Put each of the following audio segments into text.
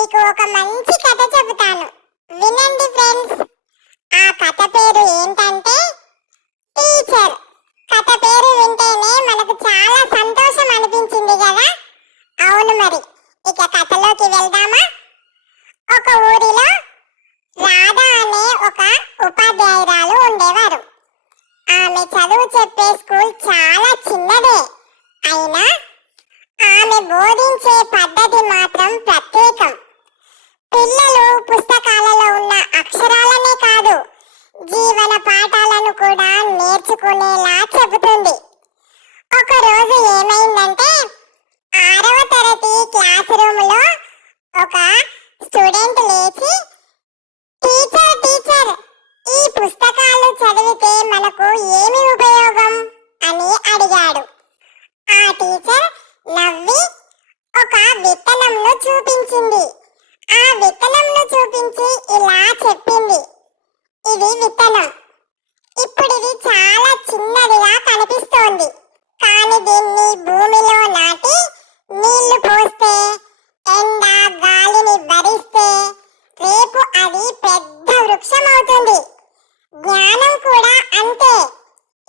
మీకు ఒక మంచి కథ చెబుతాను, వినండి ఫ్రెండ్స్. ఆ కథ పేరు ఏంటంటే టీచర్. కథ పేరు వింటేనే మనకు చాలా సంతోషం అనిపించింది కదా. అవును మరి, ఇక కథలోకి వెళ్దామా. ఒక ఊరిలో రాధ అనే ఒక ఉపాధ్యాయురాలు ఉండేవారు. ఆమె చదువు చెప్పే స్కూల్ చాలా చిన్నదే, అయినా ఆమె బోధించే పద్ధతి మాత్రం ప్రత్యేకం. పిల్లలు పుస్తకాలలో ఉన్న అక్షరాలనే కాదు, జీవన పాఠాలను కూడా నేర్చుకునేలా చెబుతుంది. ఒక రోజు ఏమైందంటే, 6వ తరగతి క్లాస్ రూమ్లో ఒక స్టూడెంట్ లేచి, టీచర్ టీచర్, ఈ పుస్తకాలు చదివితే మనకు ఏమి ఉపయోగం అని అడిగాడు. ఆ టీచర్ నవ్వి ఒక విత్తనంను చూపించింది. ఆ విత్తనంను చూపించి ఇలా చెప్పింది, ఇది విత్తనం. ఇప్పుడు ఇది చాలా చిన్నదిగా కనిపిస్తోంది, కానీ దీన్ని భూమిలో నాటి నీళ్లు పోస్తే, ఎండ గాలిని భరిస్తే రేపు అది పెద్ద వృక్షం అవుతుంది. జ్ఞానం కూడా అంతే.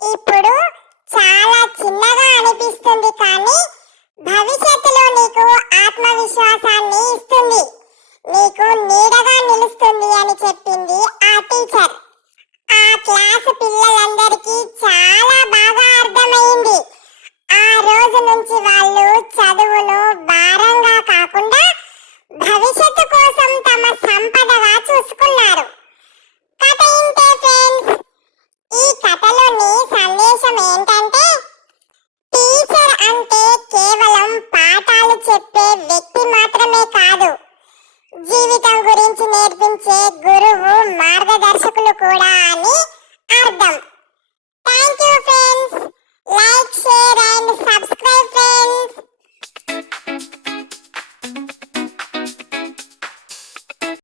ఇప్పుడు చాలా చిన్నగా అనిపిస్తుంది, కానీ భవిష్యత్తులో నీకు ఆత్మవిశ్వాసాన్ని ఇస్తుంది, నీకు నీడగా నిలుస్తుంది అని చెప్పింది ఆ టీచర్. ఆ క్లాస్ పిల్లలందరికీ చాలా బాగా అర్థమైంది. ఆ రోజు నుంచి వాళ్ళు చదువును భారంగా కాకుండా భవిష్యత్తు కోసం తమ సంపదగా చూసుకున్నారు. కథ ఇంతే ఫ్రెండ్స్. ఈ కథలోని సందేశం ఏంటంటే, టీచర్ అంటే కేవలం పాఠాలు చెప్పే వ్యక్తి మాత్రమే కాదు, జీవితం గురించి నేర్పించే గురువు, మార్గదర్శకులు కూడా అని అర్థం.